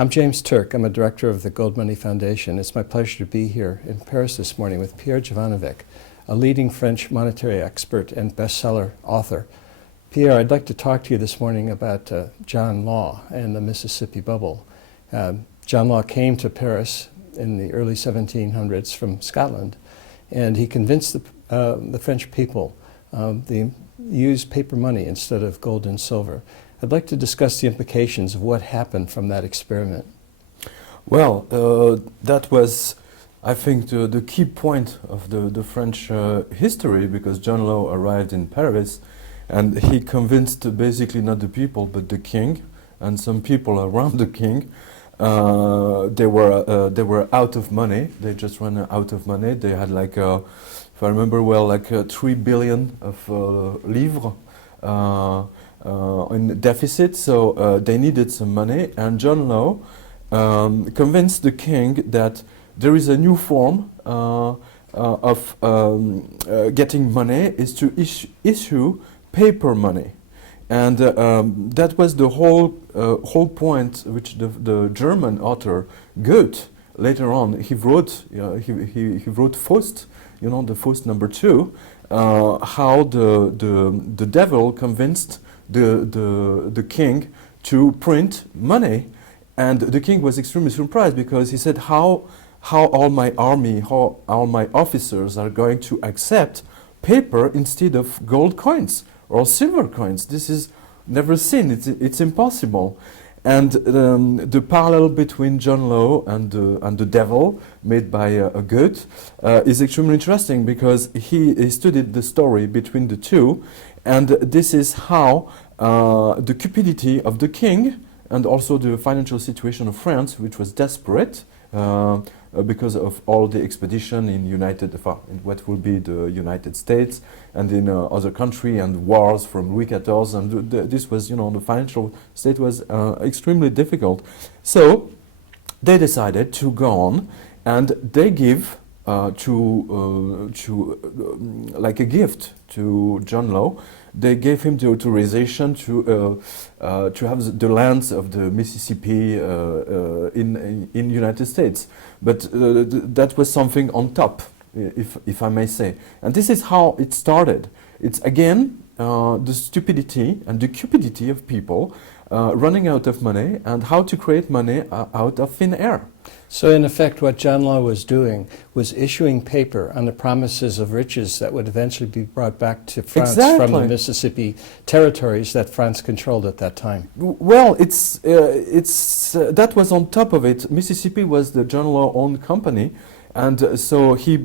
I'm James Turk. I'm a director of the Gold Money Foundation. It's my pleasure to be here in Paris this morning with Pierre Jovanovic, a leading French monetary expert and bestseller author. Pierre, I'd like to talk to you this morning about John Law and the Mississippi bubble. John Law came to Paris in the early 1700s from Scotland, and he convinced the French people they use paper money instead of gold and silver. I'd like to discuss the implications of what happened from that experiment. Well, that was, I think, the key point of the French history, because John Law arrived in Paris and he convinced basically not the people but the king and some people around the king. They were out of money. They just ran out of money. They had if I remember well, 3 billion of livres in deficit. So they needed some money, and John Law convinced the king that there is a new form of getting money, is to issue paper money. And that was the whole point, which the German author Goethe later on he wrote. He wrote Faust, the Faust #2, how the devil convinced the king to print money, and the king was extremely surprised, because he said, how all my army, how all my officers are going to accept paper instead of gold coins or silver coins. This is never seen. It's impossible. And the parallel between John Law and the devil, made by Goethe, is extremely interesting, because he studied the story between the two, and this is how the cupidity of the king and also the financial situation of France, which was desperate, because of all the expedition in what will be the United States and in other country, and wars from Louis XIV, and this was, the financial state was extremely difficult. So they decided to go on, and they give like a gift to John Law. They gave him the authorization to have the lands of the Mississippi in United States, but that was something on top, if I may say. And this is how it started. It's again the stupidity and the cupidity of people running out of money, and how to create money out of thin air. So in effect, what John Law was doing was issuing paper on the promises of riches that would eventually be brought back to France from the Mississippi territories that France controlled at that time. Well, that was on top of it. Mississippi was the John Law owned company, and so he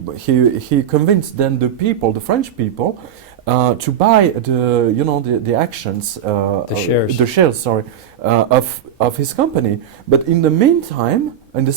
convinced then the people, the French people, to buy the actions, the shares, of his company. But in the meantime, the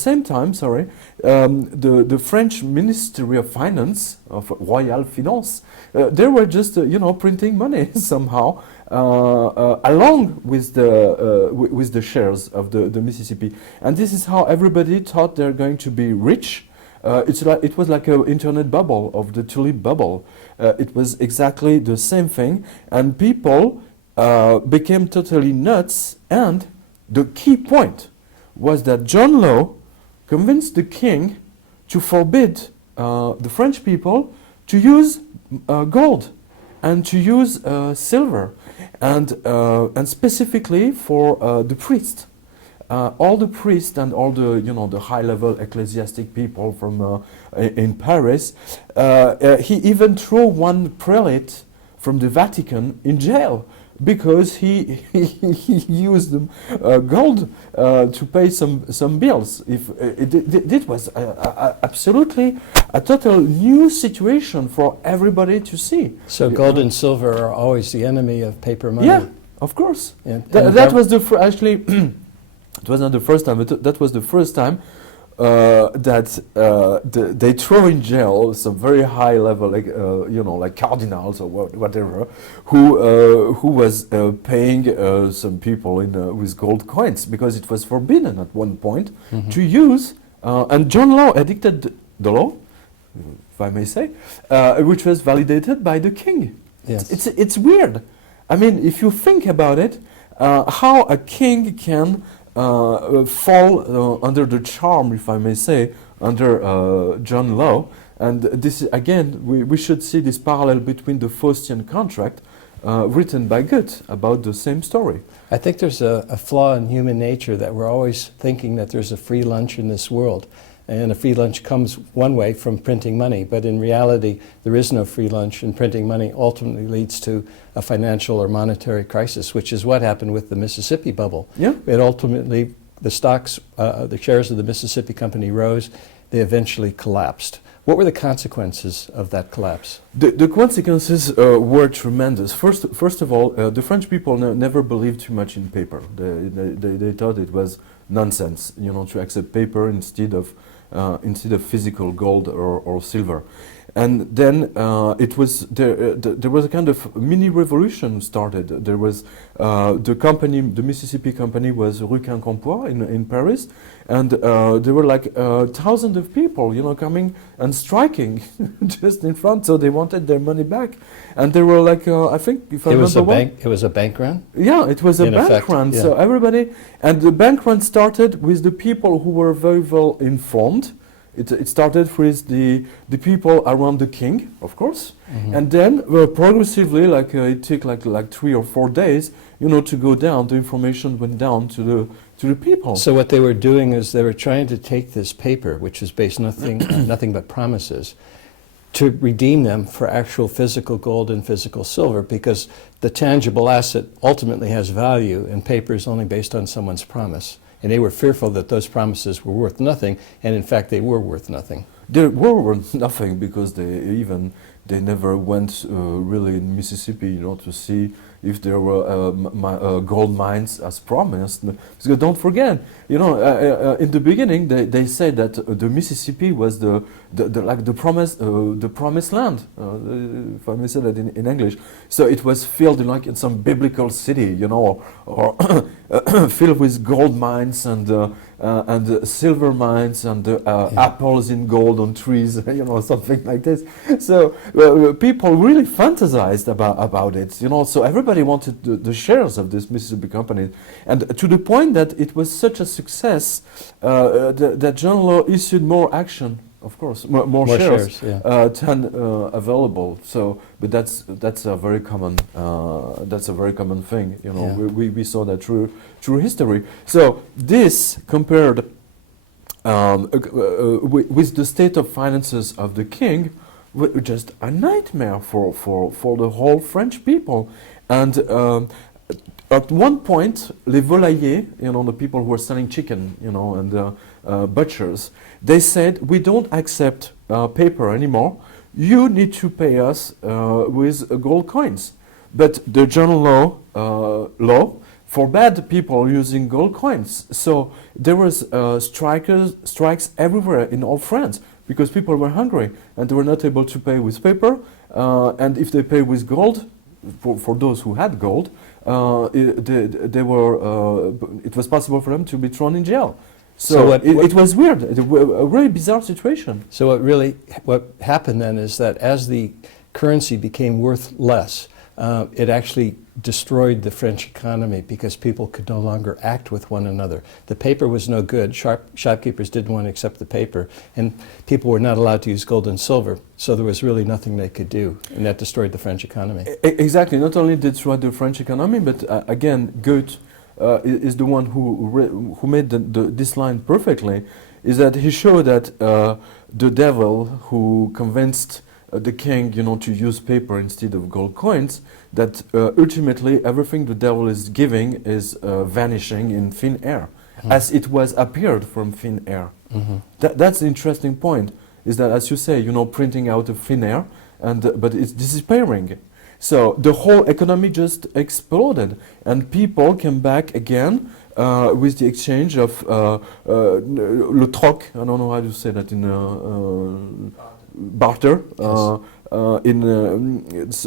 French Ministry of Finance, of Royal Finance, they were just printing money somehow along with the shares of the Mississippi, and this is how everybody thought they're going to be rich. It was like an internet bubble of the tulip bubble. It was exactly the same thing, and people became totally nuts. And the key point was that John Law convinced the king to forbid the French people to use gold and to use silver, and specifically for the priests. All the priests and all the high-level ecclesiastic people from in Paris. He even threw one prelate from the Vatican in jail, because he used gold to pay some bills. It was absolutely a total new situation for everybody to see. So gold and silver are always the enemy of paper money. Yeah, of course. That was actually. It was not the first time, but that was the first time that they throw in jail some very high level, like cardinals or whatever, who was paying some people with gold coins, because it was forbidden at one point to use. And John Law edicted the law, if I may say, which was validated by the king. Yes. It's weird. I mean, if you think about it, how a king can fall under the charm, if I may say, under John Law. And this is, again, we should see this parallel between the Faustian contract written by Goethe about the same story. I think there's a flaw in human nature that we're always thinking that there's a free lunch in this world. And a free lunch comes one way from printing money, but in reality, there is no free lunch, and printing money ultimately leads to a financial or monetary crisis, which is what happened with the Mississippi bubble. Yeah. It ultimately, the stocks, the shares of the Mississippi Company rose, they eventually collapsed. What were the consequences of that collapse? The consequences were tremendous. First of all, the French people never believed too much in paper. They thought it was nonsense, you know, to accept paper instead of physical gold or silver. And then it was there was a kind of mini revolution started. There was the company, the Mississippi Company, was Rue Quincampoix in Paris, and there were like thousands of people, you know, coming and striking just in front. So they wanted their money back, and there were like I think if I remember well, it was a bank run. Yeah, it was a bank run. Yeah. So everybody, and the bank run started with the people who were very well informed. It started with the people around the king, of course, and then progressively, like it took like 3 or 4 days, you know, to go down. The information went down to the people. So what they were doing is they were trying to take this paper, which is based nothing but promises, to redeem them for actual physical gold and physical silver, because the tangible asset ultimately has value, and paper is only based on someone's promise. And they were fearful that those promises were worth nothing, and in fact they were worth nothing. They were worth nothing because they never went really in Mississippi, you know, to see if there were gold mines as promised. Because don't forget, you know, in the beginning they said that the Mississippi was the promised land, if I may say that in English. So it was filled like in some biblical city, you know, or filled with gold mines and silver mines and apples in gold on trees, you know, something like this. So people really fantasized about it, you know. So everybody wanted the shares of this Mississippi Company, and to the point that it was such a success that John Law issued more action. Of course, more shares yeah. than available. So, but that's a very common thing. You know, Yeah. we saw that through history. So this compared with the state of finances of the king, just a nightmare for the whole French people. And at one point, les volaillers, you know, the people who were selling chicken, you know, and butchers, they said, we don't accept paper anymore. You need to pay us with gold coins. But the John Law forbade people using gold coins. So there was strikes everywhere in all France because people were hungry and they were not able to pay with paper. And if they pay with gold, for those who had gold, it was possible for them to be thrown in jail. So it was weird, a really bizarre situation. So what happened then is that as the currency became worth less, it actually destroyed the French economy because people could no longer act with one another. The paper was no good. Shopkeepers didn't want to accept the paper, and people were not allowed to use gold and silver, so there was really nothing they could do, and that destroyed the French economy. Exactly. Not only did it destroy the French economy, but again, Goethe is the one who made this line perfectly, is that he showed that the devil who convinced the king, you know, to use paper instead of gold coins, that ultimately everything the devil is giving is vanishing in thin air, as it was appeared from thin air. That's the interesting point, is that, as you say, you know, printing out of thin air, but it's disappearing. So the whole economy just exploded, and people came back again with the exchange of le troc. I don't know how to say that in barter. Yes.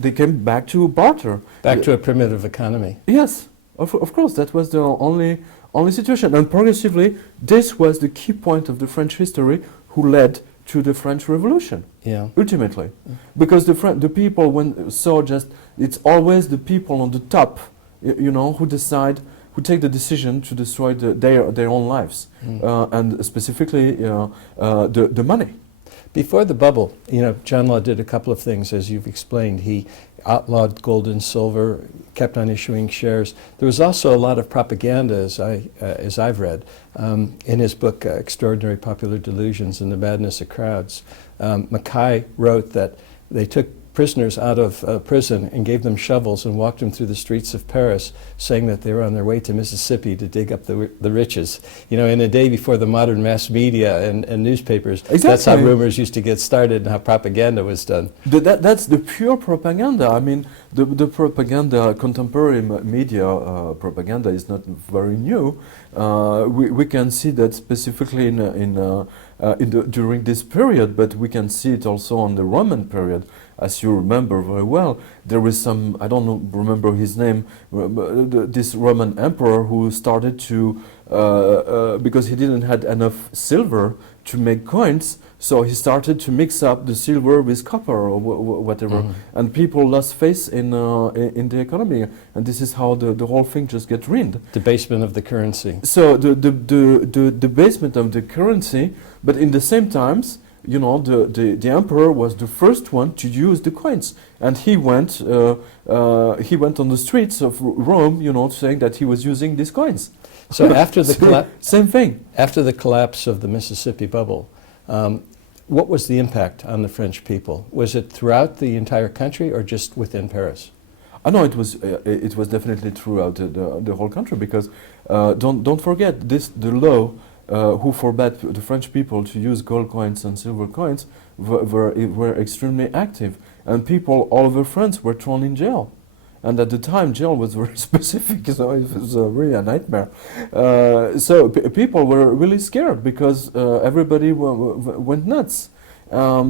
They came back to barter. Back to a primitive economy. Yes, of course, that was the only situation. And progressively, this was the key point of the French history, who led to the French Revolution. Yeah. Ultimately, because the people saw just it's always the people on the top, you know, who decide who take the decision to destroy their own lives, and specifically the money. Before the bubble, John Law did a couple of things, as you've explained. He outlawed gold and silver, kept on issuing shares. There was also a lot of propaganda, as I've read, in his book, Extraordinary Popular Delusions and the Madness of Crowds. Mackay wrote that they took prisoners out of prison and gave them shovels and walked them through the streets of Paris, saying that they were on their way to Mississippi to dig up the riches. In a day before the modern mass media and newspapers, Exactly. That's how rumors used to get started and how propaganda was done. That's the pure propaganda. I mean, the propaganda, contemporary media propaganda is not very new. We can see that specifically during this period, but we can see it also on the Roman period. As you remember very well, there was some, I don't remember his name, this Roman emperor who started to, because he didn't have enough silver to make coins, so he started to mix up the silver with copper or whatever, and people lost faith in the economy, and this is how the whole thing just get ruined. Debasement of the currency. So the debasement of the currency, but in the same times, the emperor was the first one to use the coins, and he went on the streets of Rome, saying that he was using these coins. So after the same thing. After the collapse of the Mississippi bubble, what was the impact on the French people? Was it throughout the entire country or just within Paris? I know it was definitely throughout the whole country, because don't forget the law. Who forbade the French people to use gold coins and silver coins were extremely active, and people all over France were thrown in jail. And at the time, jail was very specific, so it was really a nightmare. So people were really scared because everybody went nuts. There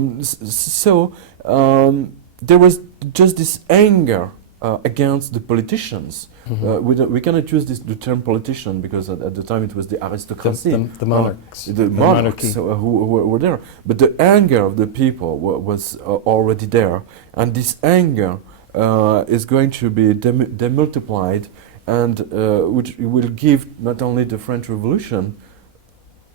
was just this anger against the politicians. We cannot use the term politician, because at the time it was the aristocracy, the monarchs, the monarchs who were there. But the anger of the people was already there, and this anger is going to be demultiplied, and which will give not only the French Revolution,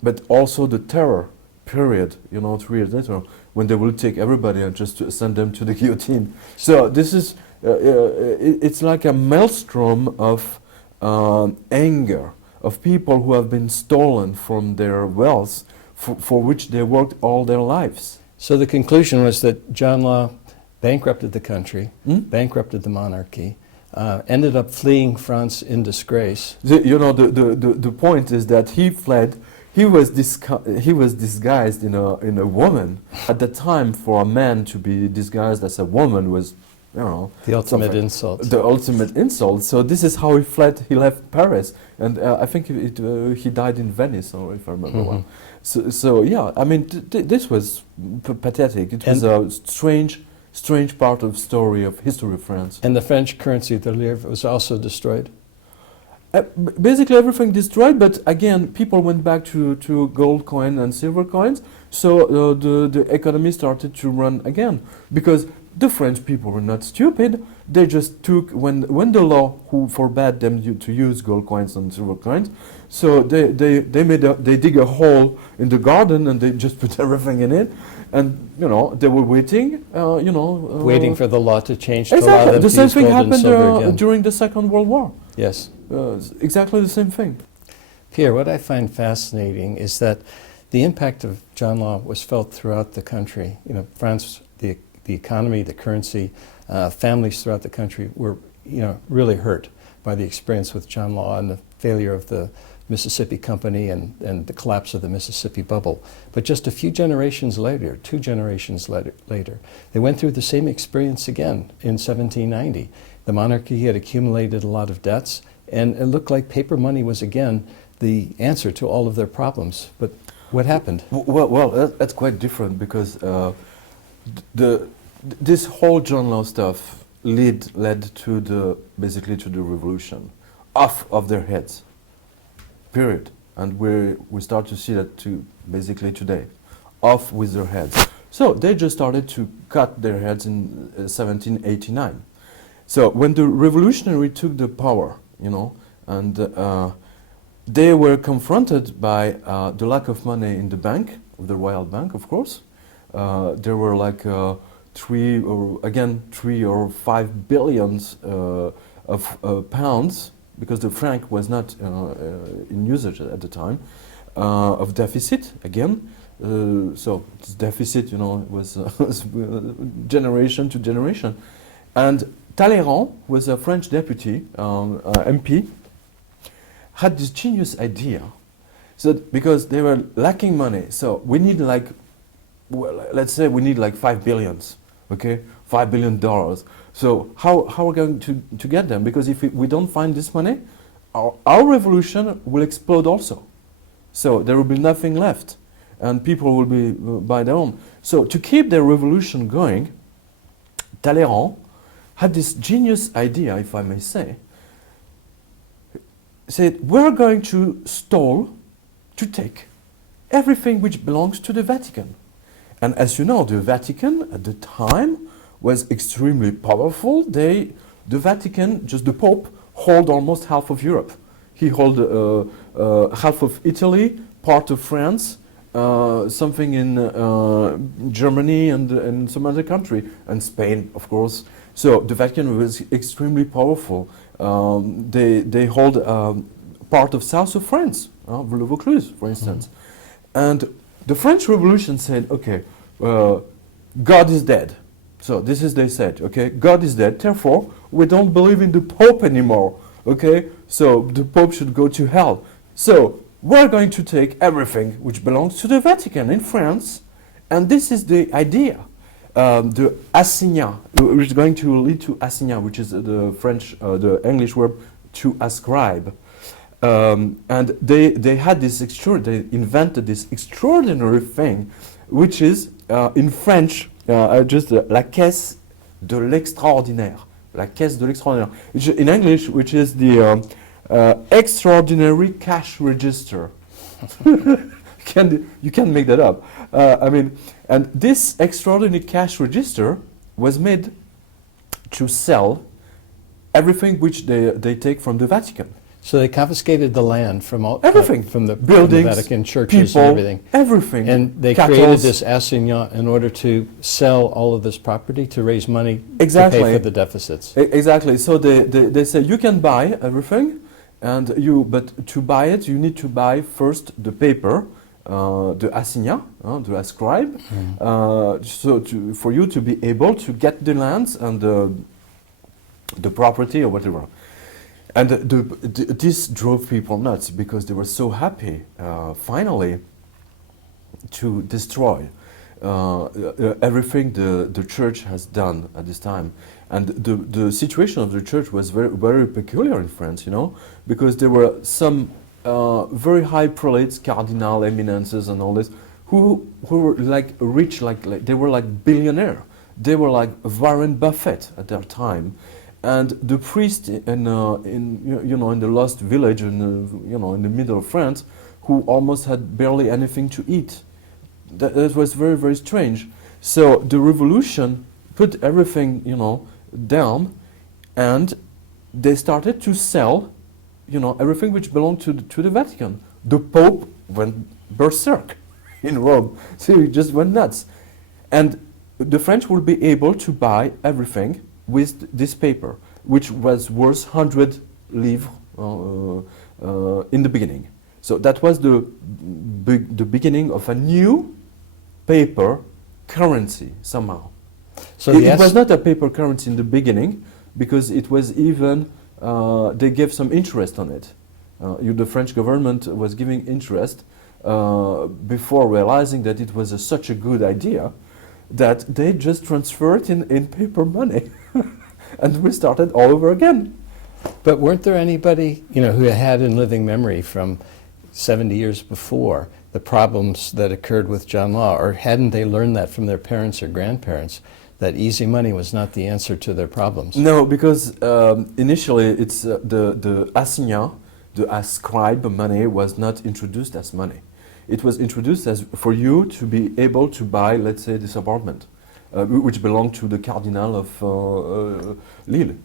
but also the terror period, 3 years later, when they will take everybody and just send them to the guillotine. So this is it's like a maelstrom of anger, of people who have been stolen from their wealth, for which they worked all their lives. So the conclusion was that John Law bankrupted the country, bankrupted the monarchy, ended up fleeing France in disgrace. The point is that he fled. He was disguised in a woman. At the time, for a man to be disguised as a woman was, the ultimate insult. The ultimate insult. So this is how he fled. He left Paris, and I think he died in Venice, or if I remember well. So yeah, I mean, this was pathetic. It was a strange part of history of France. And the French currency, the livre, was also destroyed. Basically everything destroyed, but again, people went back to gold coin and silver coins. So the economy started to run again, because the French people were not stupid. They just took, when the law who forbade them to use gold coins and silver coins, so they dig a hole in the garden and they just put everything in it, and they were waiting, waiting for the law to change to exactly. allow them The to same use thing gold and silver happened again. during the Second World War. Yes. Exactly the same thing. Pierre, what I find fascinating is that the impact of John Law was felt throughout the country. France, the economy, the currency, families throughout the country were, really hurt by the experience with John Law and the failure of the Mississippi Company and the collapse of the Mississippi bubble. But just a few generations later, 2 generations later, they went through the same experience again in 1790. The monarchy had accumulated a lot of debts, and it looked like paper money was again the answer to all of their problems. But what happened? Well, that's quite different, because this whole John Law stuff led to basically to the revolution, off of their heads, period. And we start to see that basically today, off with their heads. So they just started to cut their heads in 1789. So when the revolutionary took the power, and they were confronted by the lack of money in the bank, the Royal Bank, of course. There were like 3 or 5 billions of pounds, because the franc was not in usage at the time, of deficit again. So this deficit, was generation to generation. And Talleyrand was a French deputy, MP, had this genius idea. So because they were lacking money, so we need like, well, let's say we need like 5 billions, okay, $5 billion. So how are we going to get them? Because if we don't find this money, our revolution will explode also. So there will be nothing left, and people will be by their own. So to keep their revolution going, Talleyrand had this genius idea, if I may say. Said, we're going to take everything which belongs to the Vatican. And as you know, the Vatican at the time was extremely powerful. The Vatican, just the Pope, hold almost half of Europe. He hold half of Italy, part of France, something in Germany and some other country, and Spain, of course. So the Vatican was extremely powerful. They hold part of south of France, Le Vaucluse, for instance. And the French Revolution said, okay, God is dead. So this is, they said, okay, God is dead, therefore we don't believe in the Pope anymore, okay? So the Pope should go to hell. So we're going to take everything which belongs to the Vatican in France, and this is the idea. The assignat, which is going to lead to assignat, which is the French, the English word to ascribe. And they had this they invented this extraordinary thing, which is in French just la caisse de l'extraordinaire, la caisse de l'extraordinaire, which in English, which is the extraordinary cash register. You can't make that up. I mean, and this extraordinary cash register was made to sell everything which they take from the Vatican. So they confiscated the land from all Everything, from the buildings, Vatican churches people, and everything. Everything. And they created this assignat in order to sell all of this property to raise money to pay for the deficits. Exactly. So they say you can buy everything, but to buy it you need to buy first the paper, the assignat, the ascribe. So for you to be able to get the lands and the property or whatever. And this drove people nuts because they were so happy, finally, to destroy everything the church has done at this time. And the situation of the church was very, very peculiar in France, because there were some very high prelates, cardinal eminences and all this, who were like rich, like they were like billionaire. They were like Warren Buffett at their time. And the priest in the lost village in the middle of France, who almost had barely anything to eat. That was very, very strange. So the revolution put everything down, and they started to sell everything which belonged to the Vatican. The Pope went berserk in Rome, so he just went nuts. And the French will be able to buy everything with this paper, which was worth 100 livres in the beginning. So that was the beginning of a new paper currency somehow. So it was not a paper currency in the beginning, because it was even, they gave some interest on it. The French government was giving interest before realizing that it was such a good idea that they just transferred in paper money. And we started all over again. But weren't there anybody, who had in living memory from 70 years before the problems that occurred with John Law, or hadn't they learned that from their parents or grandparents, that easy money was not the answer to their problems? No, because initially it's the assignat, the ascribe money, was not introduced as money. It was introduced as for you to be able to buy, let's say, this apartment. which belonged to the Cardinal of Lille,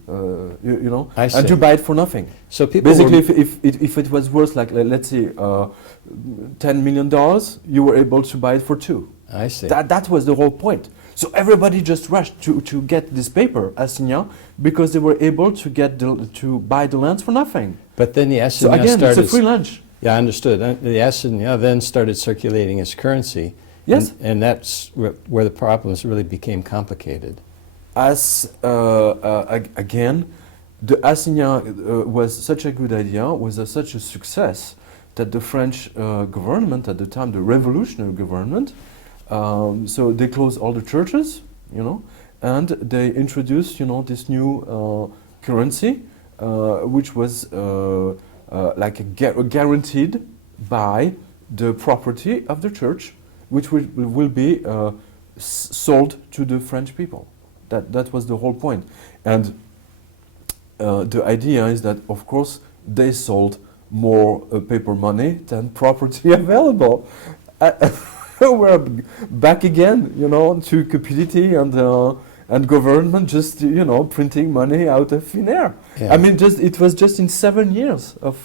you know, I see. and you buy it for nothing. So people Basically, were, if it was worth like let's say $10 million, you were able to buy it for two. I see. That was the whole point. So everybody just rushed to get this paper, assignats, because they were able to get to buy the lands for nothing. But then the So assignat again, started. it's a free lunch. Yeah, I understood. The assignat then started circulating as currency. Yes. And that's where the problems really became complicated. As again, the assignat was such a good idea, was such a success that the French government at the time, the revolutionary government, so they closed all the churches, you know, and they introduced, you know, this new currency, which was like guaranteed by the property of the church, which will be sold to the French people. That was the whole point. And the idea is that, of course, they sold more paper money than property available. We're back again, you know, to cupidity and government just, you know, printing money out of thin air. Yeah. I mean, it was just in 7 years of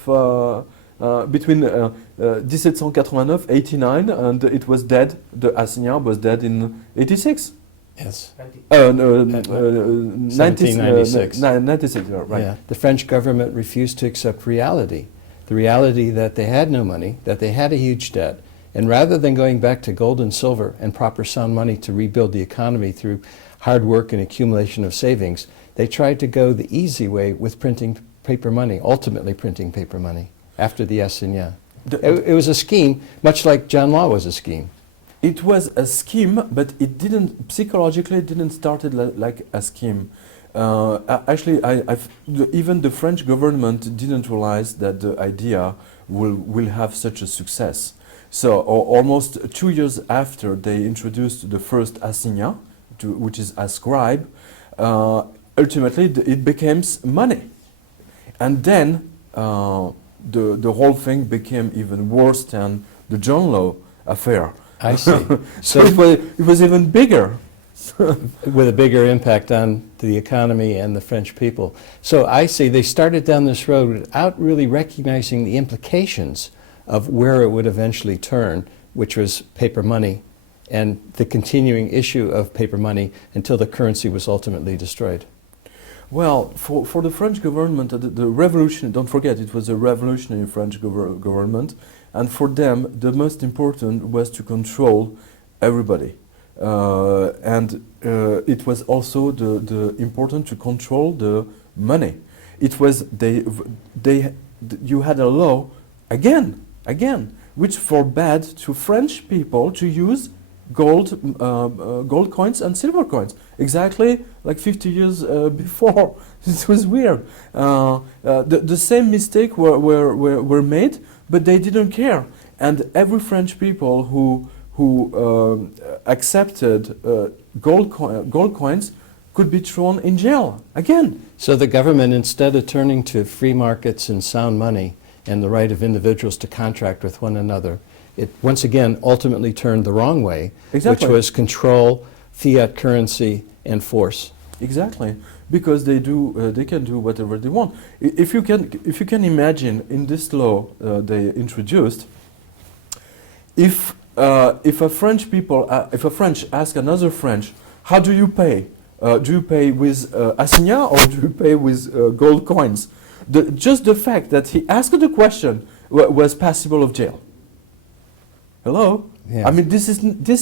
between 1789, 89, and it was dead. The assignat was dead in 86. Yes. 1796. 96, right. Yeah. The French government refused to accept reality. The reality that they had no money, that they had a huge debt, and rather than going back to gold and silver and proper sound money to rebuild the economy through hard work and accumulation of savings, they tried to go the easy way with printing paper money, ultimately printing paper money after the assignat. It was a scheme, much like John Law was a scheme. It was a scheme, but it didn't psychologically it didn't start like a scheme. Actually, even the French government didn't realize that the idea will have such a success. So almost 2 years after they introduced the first assignat, which is ascribe, ultimately it becomes money, and then the whole thing became even worse than the John Law affair. I see. So it was even bigger. With a bigger impact on the economy and the French people. So I see they started down this road without really recognizing the implications of where it would eventually turn, which was paper money, and the continuing issue of paper money until the currency was ultimately destroyed. Well, for the French government, the revolution, don't forget, it was a revolutionary French government, and for them, the most important was to control everybody. And it was also the important to control the money. It was, you had a law, again, which forbade to French people to use gold coins and silver coins. Exactly like 50 years before. It was weird. The same mistake were made, but they didn't care. And every French people who accepted gold coins could be thrown in jail again. So the government, instead of turning to free markets and sound money and the right of individuals to contract with one another, it once again ultimately turned the wrong way, Exactly. which was control, fiat currency, and force. Exactly, because they can do whatever they want. If you can imagine, in this law they introduced, if a French ask another French, how do you pay? Do you pay with assignats or do you pay with gold coins? Just the fact that he asked the question was passible of jail. Hello? Yeah. I mean, this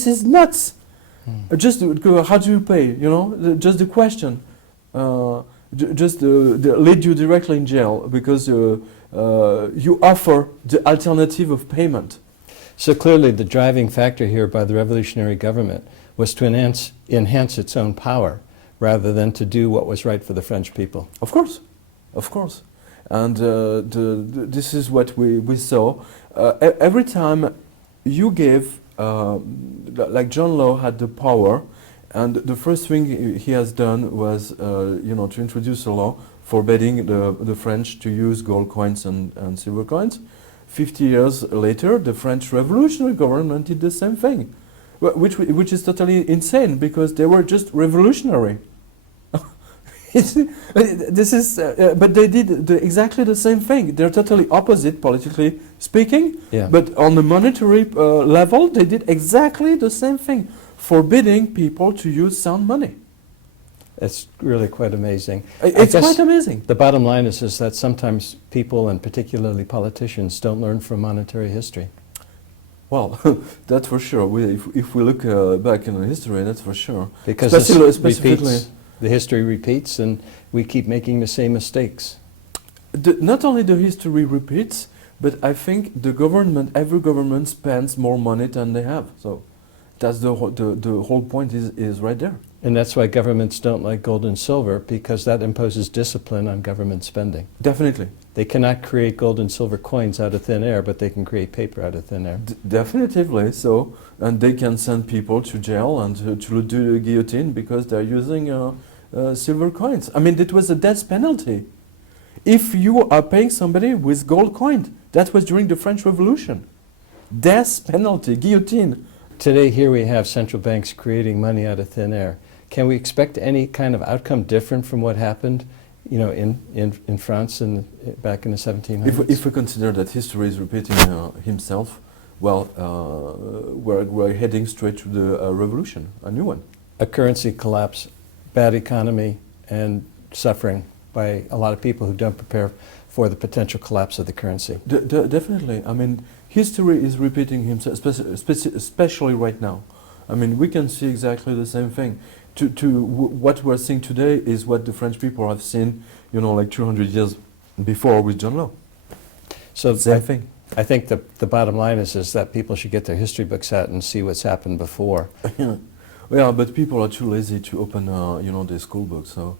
is nuts. Just how do you pay? You know, just the question, just lead you directly in jail because you offer the alternative of payment. So clearly the driving factor here by the revolutionary government was to enhance its own power rather than to do what was right for the French people. Of course. And this is what we saw. Every time you gave, like John Law had the power, and the first thing he has done was to introduce a law forbidding the French to use gold coins and silver coins. 50 years later, the French revolutionary government did the same thing. which is totally insane because they were just revolutionary. This is, but they did exactly the same thing. They're totally opposite politically speaking, Yeah. but on the monetary level, they did exactly the same thing, forbidding people to use sound money. It's really quite amazing. It's guess quite amazing. The bottom line is that sometimes people, and particularly politicians, don't learn from monetary history. Well, that's for sure. If we look back in history, that's for sure. Because Specifically, the history repeats, and we keep making the same mistakes. not only the history repeats, but I think every government spends more money than they have. So that's the whole point is right there. And that's why governments don't like gold and silver, because that imposes discipline on government spending. Definitely. They cannot create gold and silver coins out of thin air, but they can create paper out of thin air. Definitively so, and they can send people to jail and to do the guillotine because they're using silver coins. I mean, it was a death penalty. If you are paying somebody with gold coin, that was during the French Revolution. Death penalty, guillotine. Today, here we have central banks creating money out of thin air. Can we expect any kind of outcome different from what happened, you know, in France back in the 1700s? If we consider that history is repeating himself, well, we're heading straight to the revolution, a new one. A currency collapse, bad economy, and suffering by a lot of people who don't prepare for the potential collapse of the currency. Definitely. I mean, history is repeating himself, especially right now. I mean, we can see exactly the same thing. What we're seeing today is what the French people have seen, you know, like 200 years before with John Law. So Same thing. I think the bottom line is that people should get their history books out and see what's happened before. Yeah, but people are too lazy to open, you know, their school books. So,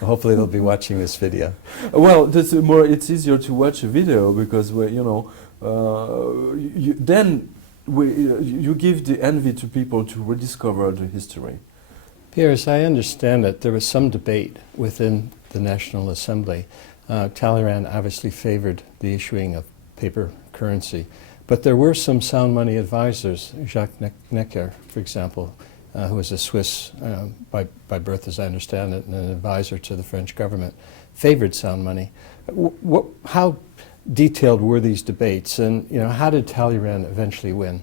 Hopefully they'll be watching this video. well, it's easier to watch a video because you know, you give the envy to people to rediscover the history. Pierre, as I understand it, there was some debate within the National Assembly. Talleyrand obviously favored the issuing of paper currency, but there were some sound money advisors, Jacques Necker, for example, who was a Swiss by birth, as I understand it, and an advisor to the French government, favored sound money. How detailed were these debates, and you know, how did Talleyrand eventually win?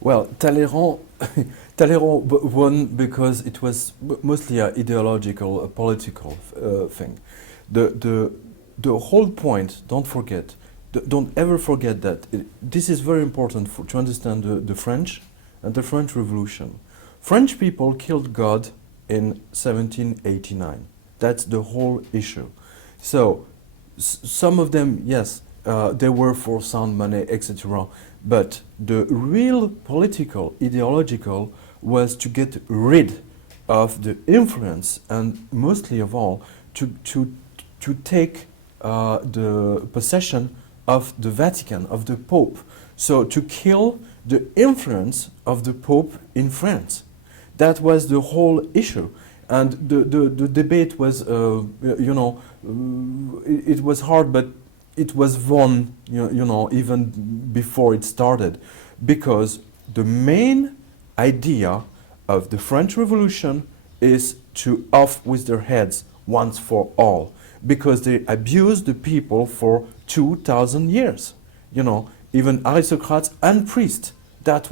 Well, Talleyrand won because it was mostly an ideological, a political thing. The whole point, don't ever forget that. This is very important to understand the French and the French Revolution. French people killed God in 1789. That's the whole issue. So, some of them, yes, they were for sound money, etc. But the real political, ideological, was to get rid of the influence, and mostly of all, to take the possession of the Vatican, of the Pope. So to kill the influence of the Pope in France. That was the whole issue. And the debate was, you know, it was hard, but it was won, you know, even before it started. Because the main idea of the French Revolution is to off with their heads once for all. Because they abused the people for 2,000 years. You know, even aristocrats and priests. That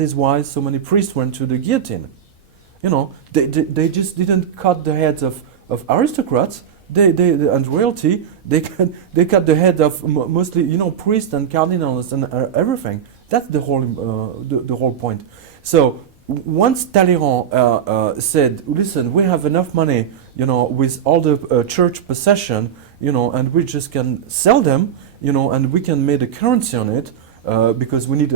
is why so many priests went to the guillotine. You know, they just didn't cut the heads of aristocrats. And royalty. They cut the head of mostly, you know, priests and cardinals and everything. That's the whole point. So once Talleyrand said, "Listen, we have enough money, you know, with all the church possession, you know, and we just can sell them, you know, and we can make a currency on it." Because we need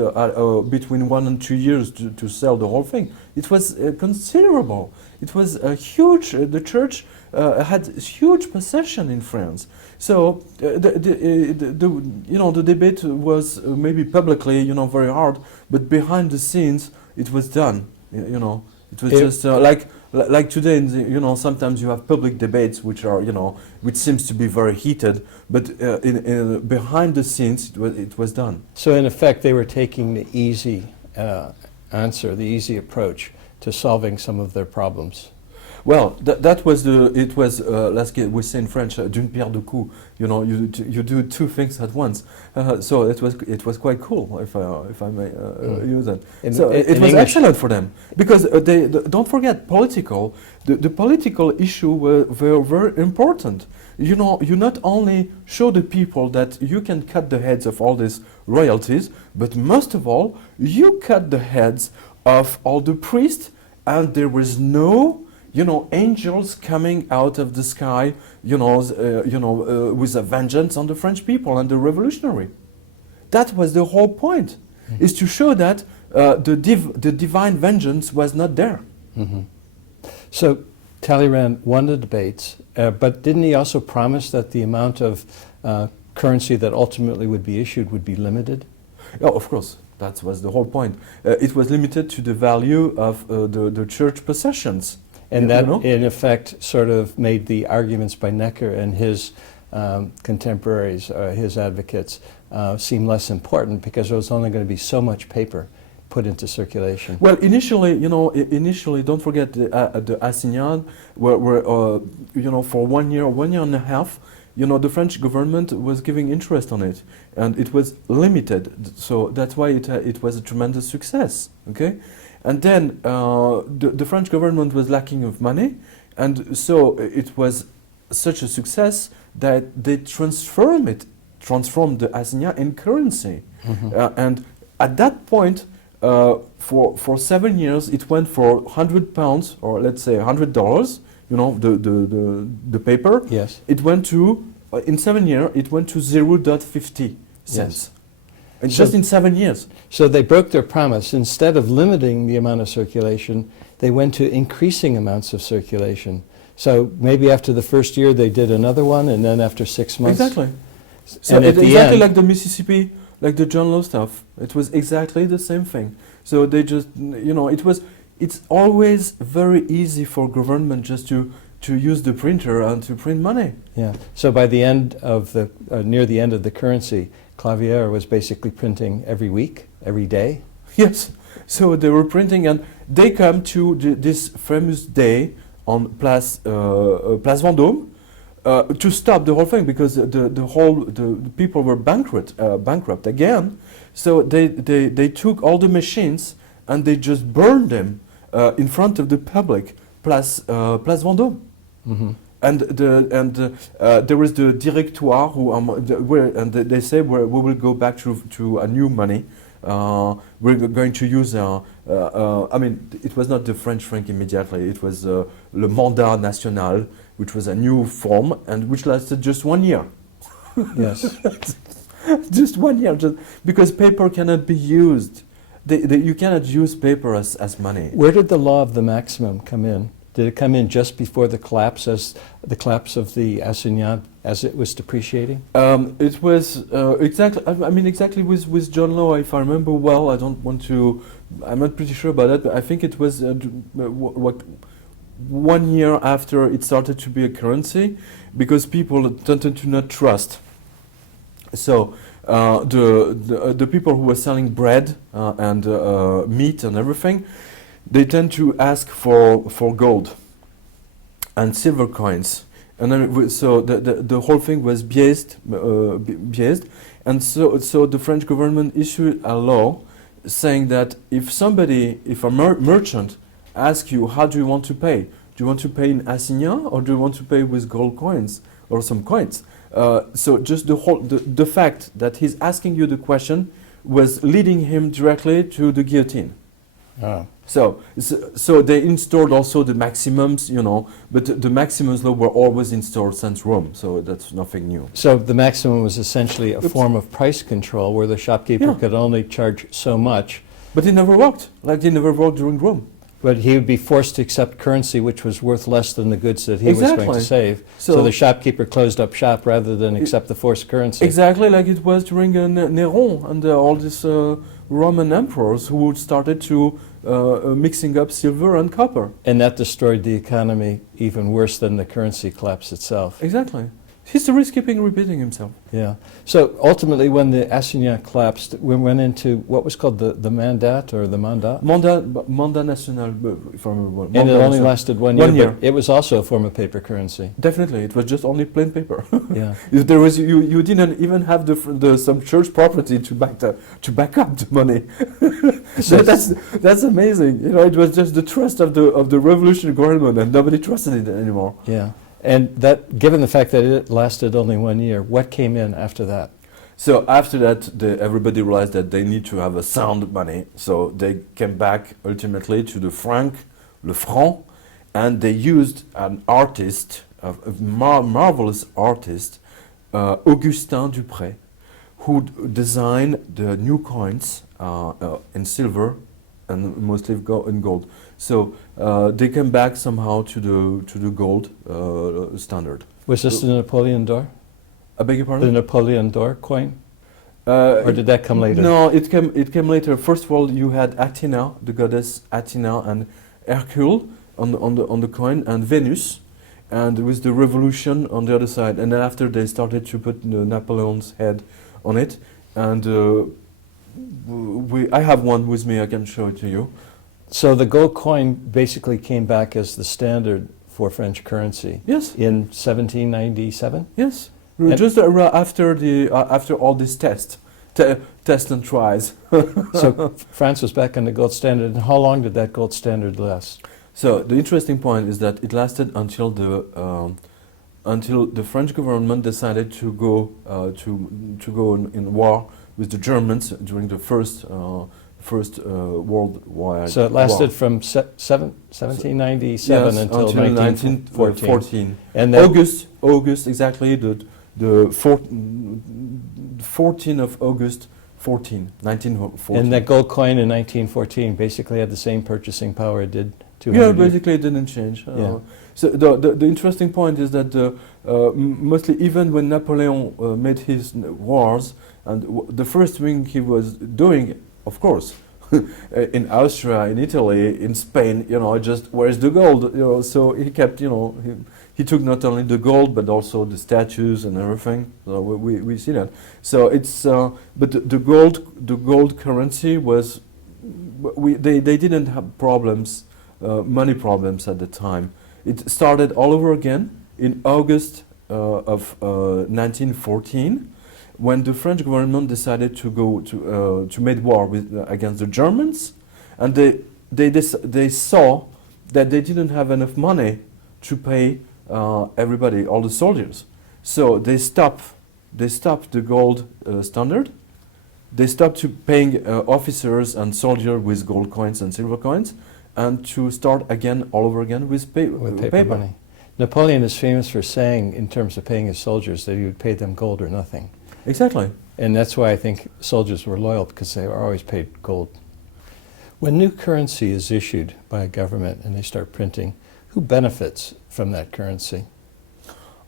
between 1 and 2 years to sell the whole thing. It was considerable. It was a huge. The church had huge possession in France. So you know, the debate was maybe publicly, you know, very hard, but behind the scenes it was done. You know, it was just like Like today, sometimes you have public debates which are, which seems to be very heated, but behind the scenes, it was done. So in effect, they were taking the easy answer, the easy approach to solving some of their problems. Well, we say in French, d'une pierre deux coups. You do two things at once. So it was quite cool, if I may use it. It was English, excellent for them, because don't forget, the political issue were very important. You not only show the people that you can cut the heads of all these royalties, but most of all, you cut the heads of all the priests, and there was no angels coming out of the sky, with a vengeance on the French people and the revolutionary. That was the whole point, is to show that the divine vengeance was not there. Mm-hmm. So Talleyrand won the debates, but didn't he also promise that the amount of currency that ultimately would be issued would be limited? Oh, of course. That was the whole point. It was limited to the value of the church possessions. And that, in effect, sort of made the arguments by Necker and his contemporaries, his advocates, seem less important, because there was only going to be so much paper put into circulation. Well, initially, don't forget the assignats were for 1 year, 1 year and a half, the French government was giving interest on it, and it was limited. So that's why it was a tremendous success. Okay. And then the French government was lacking of money, and so it was such a success that they transformed the assignat in currency. Mm-hmm. And at that point, for 7 years, it went for £100, or let's say $100. The paper. Yes. It went to in 7 years. It went to 0.50 cents. Yes. And just in 7 years. So they broke their promise. Instead of limiting the amount of circulation, they went to increasing amounts of circulation. So maybe after the first year they did another one, and then after 6 months. Exactly. So and at the exactly end, like the Mississippi, like the John Law stuff. It was exactly the same thing. So they just, it's always very easy for government just to use the printer and to print money. Yeah. So by the end of the, near the end of the currency, Clavière was basically printing every week, every day. Yes. So they were printing, and they come to this famous day on Place Vendôme to stop the whole thing, because the people were bankrupt again. So they took all the machines and they just burned them in front of the public, Place Vendôme. Mm-hmm. And there is the directoire they say we will go back to a new money. We're going to use it was not the French franc immediately. It was le mandat national, which was a new form and which lasted just 1 year. Yes. Just 1 year, because paper cannot be used. You cannot use paper as money. Where did the law of the maximum come in? Did it come in just before the collapse, as the collapse of the assignat, as it was depreciating? It was exactly with John Law, if I remember well. I'm not pretty sure about that, but I think it was 1 year after it started to be a currency, because people tended to not trust. So the people who were selling bread and meat and everything, they tend to ask for gold and silver coins, and then so the whole thing was biaised, and so the French government issued a law saying that if a merchant asks you, how do you want to pay? Do you want to pay in assignats, or do you want to pay with gold coins or some coins? So just the fact that he's asking you the question was leading him directly to the guillotine. Oh. So they installed also the maximums, but the maximums law were always installed since Rome, so that's nothing new. So the maximum was essentially a form of price control, where the shopkeeper could only charge so much. But it never worked. Like it never worked during Rome. But he would be forced to accept currency which was worth less than the goods that he was going to save. So the shopkeeper closed up shop rather than accept the forced currency. Exactly like it was during Néron and all this Roman emperors who started to mixing up silver and copper. And that destroyed the economy even worse than the currency collapse itself. Exactly. History is keeping repeating himself. Yeah. So ultimately, when the assignats collapsed, we went into what was called the mandat or the mandat. Mandat national, if I remember well. And it only lasted 1 year. 1 year. But it was also a form of paper currency. Definitely, it was just only plain paper. Yeah. If there was, you didn't even have some church property to back up the money. So that's amazing. You know, it was just the trust of the revolutionary government, and nobody trusted it anymore. Yeah. And that, given the fact that it lasted only 1 year, what came in after that? So after that, everybody realized that they need to have a sound money. So they came back ultimately to the franc, le franc, and they used an artist, a marvelous artist, Augustin Dupré, who designed the new coins in silver and mostly in gold. So they came back somehow to the gold standard. Was this the Napoleon d'Or? I beg your The pardon? Napoleon d'Or coin? Or did that come later? No, it came later. First of all, you had Athena, the goddess Athena, and Hercule on the coin, and Venus, and with the revolution on the other side. And then after they started to put Napoleon's head on it, and I have one with me. I can show it to you. So the gold coin basically came back as the standard for French currency Yes, in 1797? yes. And- Just after all these tests and tries. So France was back on the gold standard. And how long did that gold standard last? So the interesting point is that it lasted until the French government decided to go in war with the Germans during the first World War. So it lasted from 1797 Yes, until 1914. 1914. And then August exactly the 14th of August 1914. and that gold coin in 1914 basically had the same purchasing power it did 200 Yeah, years. basically it didn't change. Yeah. So the interesting point is that mostly even when Napoleon made his wars, and the first thing he was doing, of course, in Austria, in Italy, in Spain, you know, just where's the gold? You know, so he kept, you know, he took not only the gold but also the statues and everything. So we see that. So it's but the gold currency was they didn't have problems, money problems at the time. It started all over again in August of 1914. When the French government decided to go to make war against the Germans, and they saw that they didn't have enough money to pay everybody, all the soldiers. So they stopped the gold standard. They stopped to paying officers and soldiers with gold coins and silver coins, and to start again all over again with Paper money. Napoleon is famous for saying, in terms of paying his soldiers, that he would pay them gold or nothing. Exactly. And that's why I think soldiers were loyal, because they were always paid gold. When new currency is issued by a government and they start printing, who benefits from that currency?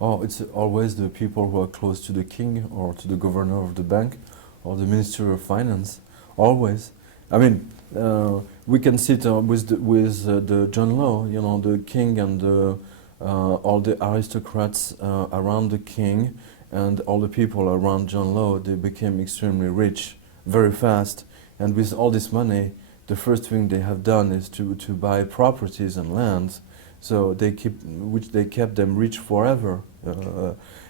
Oh, it's always the people who are close to the king or to the governor of the bank or the minister of finance. Always. I mean, we can sit with the John Law, you know, the king and all the aristocrats around the king. And all the people around John Law, they became extremely rich very fast. And with all this money, the first thing they have done is to buy properties and lands. So they kept them rich forever.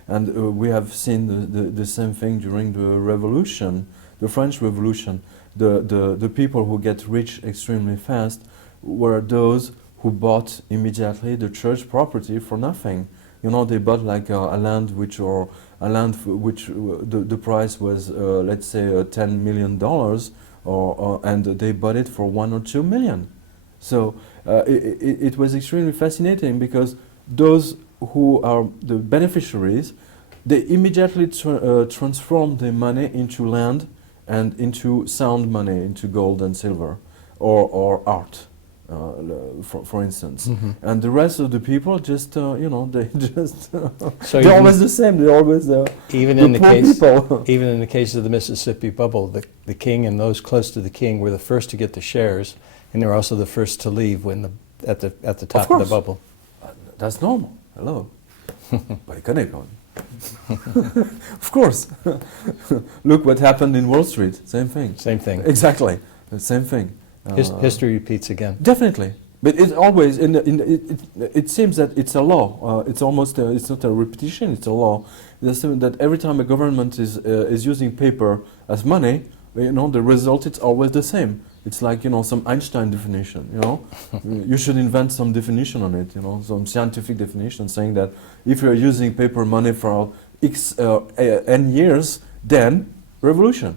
And we have seen the same thing during the Revolution, the French Revolution. The people who get rich extremely fast were those who bought immediately the church property for nothing. You know, they bought like a land which the price was let's say $10 million, and they bought it for 1 or 2 million. So it was extremely fascinating, because those who are the beneficiaries, they immediately transform their money into land and into sound money, into gold and silver, or art. for instance. Mhm. And the rest of the people just, they just, So they're even- always the same. They're always Even the in the poor case, people. even in the case of the Mississippi bubble, the king and those close to the king were the first to get the shares, and they were also the first to leave when at the top of the course. bubble. That's normal. Hello. Of course. Look what happened in Wall Street. Same thing. Same thing. Exactly. The same thing. History repeats again. Definitely. But it always, it seems that it's a law. It's almost, it's not a repetition, it's a law. That every time a government is using paper as money, the result is always the same. It's like, some Einstein definition, You should invent some definition on it, some scientific definition saying that if you're using paper money for X, N years, then revolution.